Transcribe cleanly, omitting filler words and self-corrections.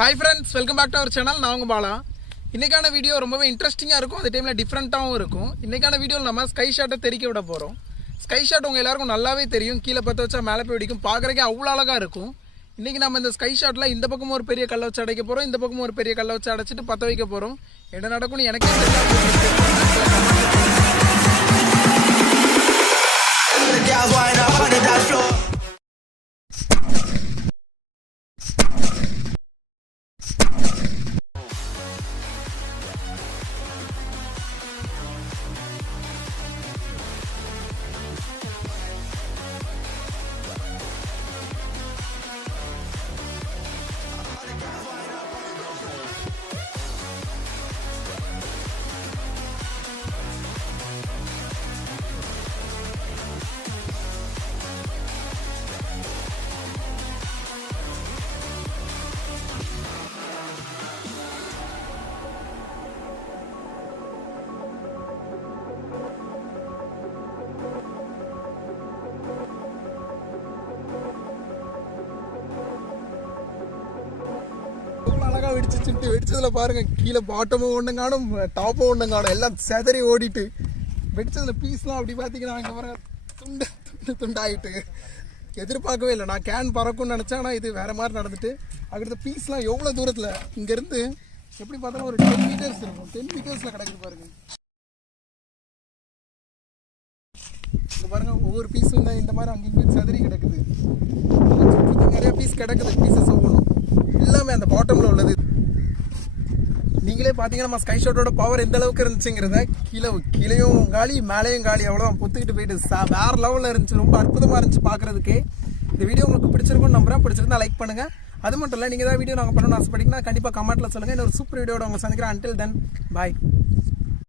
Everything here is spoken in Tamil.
Hi friends, welcome back to our channel. நான் உங்கள் பாலா. இன்றைக்கான வீடியோ ரொம்பவே இன்ட்ரெஸ்டிங்காக இருக்கும், அதே டைமில் டிஃப்ரெண்ட்டாகவும் இருக்கும். இன்றைக்கான வீடியோவில் நம்ம ஸ்கை ஷாட்டை தெறிக்க விட போகிறோம். ஸ்கை ஷாட் உங்கள் எல்லாருக்கும் நல்லாவே தெரியும், கீழே பற்ற வச்சா மேலே போய் வெடிக்கும், பார்க்குறக்கே அவ்வளோ அழகாக இருக்கும். இன்றைக்கி நம்ம இந்த ஸ்கை ஷாட்டில் இந்த பக்கமும் ஒரு பெரிய கல்லை வச்சு அடைக்க போகிறோம், இந்த பக்கமும் ஒரு பெரிய கல்லை வச்சு அடைச்சிட்டு பற்ற வைக்க போகிறோம். என்ன நடக்கும்னு எனக்கே அழகாக வெடிச்சுட்டு வெடிச்சதில் பாருங்கள், கீழே பாட்டமும் ஒன்றும் காணும், டாப்பும் ஒன்றும் காணும், எல்லாம் செதறி ஓடிட்டு வெடிச்சதில் பீஸ்லாம் அப்படி பார்த்தீங்கன்னா அங்கே பாருங்க துண்டாயிட்டு. எதிர்பார்க்கவே இல்லை, நான் கேன் பறக்கும்னு நினச்சேன், ஆனால் இது வேறு மாதிரி நடந்துட்டு. அடுத்த பீஸ்லாம் எவ்வளோ தூரத்தில் இங்கேருந்து எப்படி பார்த்தாலும் ஒரு 10 மீட்டர்ஸ் இருக்கும், 10 மீட்டர்ஸில் கிடக்குது பாருங்கள். இங்கே பாருங்கள், ஒவ்வொரு பீஸும் தான் இந்த மாதிரி அங்கேயும் செதறி கிடக்குது. நிறைய பீஸ் கிடக்குது, பீசஸ் ஒவ்வொன்றும் எல்லாமே அந்த பாட்டமில் உள்ளது. நீங்களே பார்த்தீங்கன்னா நம்ம ஸ்கை ஷாட்டோட பவர் எந்த அளவுக்கு இருந்துச்சுங்கிறத, கீழேயும் காலி மேலேயும் காலி, அவ்வளோதான் பொத்துக்கிட்டு போயிட்டு வேறு லெவலில் இருந்துச்சு. ரொம்ப அற்புதமாக இருந்துச்சு பார்க்குறதுக்கு. இந்த வீடியோ உங்களுக்கு பிடிச்சிருக்கும்னு நம்புறேன். பிடிச்சிருந்தா லைக் பண்ணுங்கள். அது மட்டும் இல்லை, நீங்கள் ஏதாவது வீடியோ நாங்கள் பண்ணணும்னு ஆசைப்பட்டீங்கன்னா கண்டிப்பாக கமெண்ட்டில் சொல்லுங்கள். இன்னொரு சூப்பர் வீடியோட உங்களை சந்திக்கிறேன். அன்டில் தென் பாய்.